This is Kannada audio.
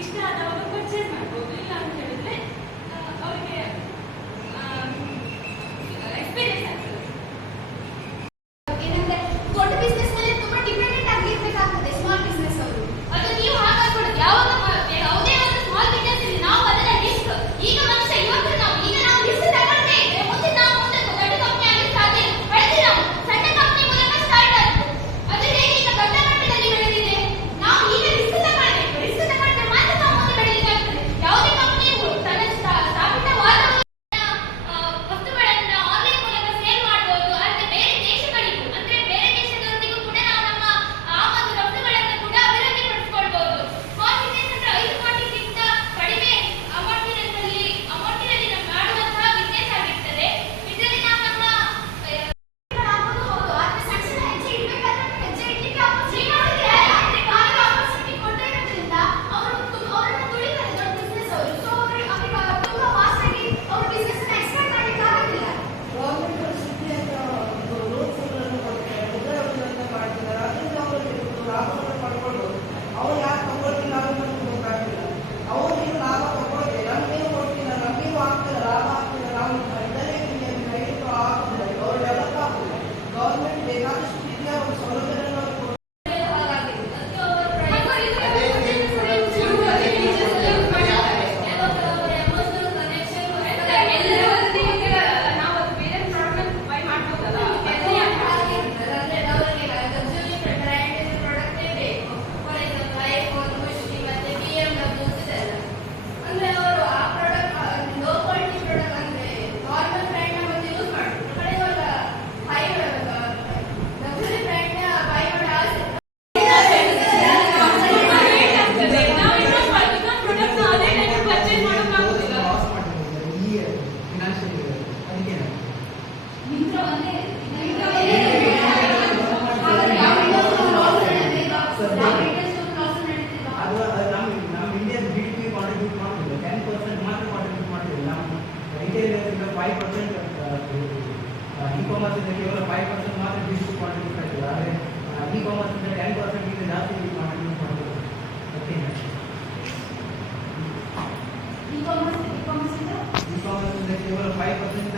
ಇಷ್ಟ ಆದವರು ಪರ್ಚೇಸ್ ಮಾಡ್ಬೋದು. ಇಲ್ಲ ಅಂತ ಹೇಳಿದ್ರೆ ಅವರಿಗೆ ಎಕ್ಸ್ಪೀರಿಯನ್ಸ್ ಆಗ್ತದೆ. ಏನಂದ್ರೆ ದೊಡ್ಡ ಬಿಸ್ನೆಸ್ ಮೇಲೆ ತುಂಬಾ ಡಿಪೆಂಡೆಂಟ್ ಆಗಿರ್ಬೇಕಾಗ್ತದೆ ಸ್ಮಾಲ್ ಬಿಸ್ನೆಸ್ ಅವರು. ಅದು ನೀವು ಹಾಗಾಗ್ಬಿಡುದು. ಯಾವಾಗ ಯಾವುದೇ ಒಂದು ಸ್ಮಾಲ್ ಬಿಸ್ನೆಸ್ ಇಲ್ಲಿ ನಾವು ಅದನ್ನ ರಿಸ್ಕ್, ಈಗ ಮನುಷ್ಯ ಇವತ್ತು ನಾವು ರಿಸ್ಕ್ ತಗೊಳ್ತೇ ಇದ್ರೆ ಮುಂದೆ ನಾವು ಮುಂದೆ ದೊಡ್ಡ ಕಂಪನಿ ಆಗಲಿಕ್ಕೆ ಸಾಧ್ಯ ಇಲ್ಲ. ಬೆಳೆದಿ ನಾವು ಸಣ್ಣ ಕಂಪನಿ ಮೂಲಕ ಸ್ಟಾರ್ಟ್ ಆಯ್ತು. ಅದು ಹೇಗೆ ಈಗ ದೊಡ್ಡ ಮಟ್ಟದಲ್ಲಿ ಬೆಳೆದಿದೆ. ನಾವು ಈಗ ರಿಸ್ಕ್ ತಗೊಳ್ಬೇಕು. ರಿಸ್ಕ್ ತಗೊಂಡ್ರೆ ಮಾತ್ರ ನಾವು ಮುಂದೆ ಬೆಳೀಲಿಕ್ಕೆ ಆಗ್ತದೆ. ಯಾವುದೇ ಕಂಪನಿಯು ತನ್ನ ಸ್ಥಾಪಿತವಾದ ವಸ್ತುಗಳನ್ನು ಆನ್ಲೈನ್ ಮೂಲಕ ಸೇಲ್ ಮಾಡಬಹುದು. ಆದರೆ ಬೇರೆ ದೇಶಗಳಿಗೂ ಅಂದ್ರೆ ಬೇರೆ ದೇಶದವರಿಗೂ ಕೂಡ ನಾವು ನಮ್ಮ ಆ ಒಂದು ರಫ್ತುಗಳನ್ನು ಕೂಡ ಅಭಿವೃದ್ಧಿಪಡಿಸಿಕೊಳ್ಬಹುದು. ಸ್ಮಾಲ್ ಬಿಸ್ನೆಸ್ ಅಂದ್ರೆ 5 ಕೋಟಿಗಿಂತ ಕಡಿಮೆ ಅಮೌಂಟಿನಲ್ಲಿ ನಾವು ಮಾಡುವಂತಹ ಬಿಸ್ನೆಸ್ ಆಗಿರ್ತದೆ. ಇದರಲ್ಲಿ ನಾವು ನಮ್ಮ ಆಗ್ಬೋದು ಹೌದು. ಆದರೆ ಸಣ್ಣ ಸಣ್ಣ ಹೆಜ್ಜೆ ಇಡಬೇಕಾದ್ರೆ ಹೆಜ್ಜೆ ಇಡ್ಲಿಕ್ಕೆ ಅವರು ಶ್ರೀಮಂತರಿದ್ದಾರೆ. ಆದರೆ ಆಪರ್ಚುನಿಟಿ ಕೊಡ್ತಾ ಇರೋದ್ರಿಂದ ಅವರನ್ನು ತುಳಿತಾರೆ ದೊಡ್ಡ ಬಿಸ್ನೆಸ್ ಅವರು. ಸೊ ಅವರಿಗೆ ತುಂಬಾ ಫಾಸ್ಟ್ ಆಗಿ ಅವ್ರ ಬಿಸ್ನೆಸ್ ಅನ್ನ ಎಕ್ಸ್ಪ್ಯಾಂಡ್ ಮಾಡ್ಲಿಕ್ಕೆ ಆಗೋದಿಲ್ಲ. ಗೌರ್ಮೆಂಟ್ ಸಿಟಿ ಅಂತ ಒಂದು ರೂಲ್ಸ್ಗಳನ್ನು ಕೊಡ್ತಾರೆ, ಮುದ್ರೆಗಳನ್ನು ಮಾಡ್ತಿದ್ದಾರೆ. ಅದರಿಂದ ಅವರು ಲಾಭವನ್ನು ಪಡ್ಕೊಳ್ಬೋದು. ಅವ್ರು ಯಾಕೆ ತಗೊಳ್ತಿಲ್ಲ ಅನ್ನೋದು ಗೊತ್ತಾಗ್ತಿಲ್ಲ. ಅವ್ರು ನೀವು ಲಾಭ ತಗೊಳ್ತೀವಿ, ನಮಗೇನು ಕೊಡ್ತಿಲ್ಲ, ನಮಗೇನು ಆಗ್ತಿಲ್ಲ, ಲಾಭ ಆಗ್ತಿಲ್ಲ, ನಾವು ಇದನ್ನೇ ರೈತರು ಆಗುದಿಲ್ಲ, ಅವ್ರು ಡೆವಲಪ್ ಆಗುದಿಲ್ಲ. ಗೌರ್ಮೆಂಟ್ ಬೇಕಾದಷ್ಟು ರೀತಿಯ ಒಂದು ಸೌಲಭ್ಯಗಳನ್ನು ಅವ್ರಿಗೆ ಕೊಡ್ತಾರೆ. ಅಂದ್ರೆ ಅವರು ಆ ಪ್ರಾಡಕ್ಟ್ ಲೋ ಕ್ವಾಲಿಟಿ ಪ್ರಾಡಕ್ಟ್ ಅಂದ್ರೆ ನಾರ್ಮಲ್ ಬ್ರ್ಯಾಂಡ್ ನ ಮತ್ತೆ ಯೂಸ್ ಮಾಡ್ತಾರೆ. ಕಡೆ ಇವಾಗ ಹೈ ಲಕ್ಸುರಿ ಬ್ರ್ಯಾಂಡ್ ನ ಬೈ ಮಾಡೋ ಆಸೆ. ನಾವು ಇನ್ನೊಂದು ಪ್ರಾಡಕ್ಟ್ ಅದೇ ಟೈಮ್ ಪರ್ಚೇಸ್ ಮಾಡೋಕ್ಕಾಗೋದಿಲ್ಲ. ಲಾಸ್ ಮಾಡಿದ್ದಾರೆ ಈ ಫಿನಾನ್ಷಿಯಲ್ ಇಯರ್. ಅದಕ್ಕೆ ಮಿಂತ್ರ ಒಂದೇ ಅದು ನಮ್ಮ ಇಂಡಿಯನ್ GDP ಕಾಂಟ್ರಿಬ್ಯೂಟ್ ಮಾಡ್ತಿಲ್ಲ, 10% ಮಾತ್ರ ಕಾಂಟ್ರಿಬ್ಯೂಟ್ ಮಾಡ್ತಿಲ್ಲ. ನಮ್ಮ ರಿಟೇಲ್ ಇಂದ 5%, ಇ ಕಾಮರ್ಸ್ ಇಂದ ಕೇವಲ 5% ಮಾತ್ರ GDP ಕಾಂಟ್ರಿಬ್ಯೂಟ್ ಆಗ್ತಿಲ್ಲ. ಆದರೆ ಇ ಕಾಮರ್ಸ್ ಇಂದ 10% ಗಿಂತ ಜಾಸ್ತಿ ಕಾಂಟ್ರಿಬ್ಯೂಟ್ ಮಾಡ್ತಿಲ್ಲ. ಓಕೆ, ಇ ಕಾಮರ್ಸ್ ಇಂದ ಇ ಕಾಮರ್ಸ್ ಇಂದ ಕೇವಲ 5%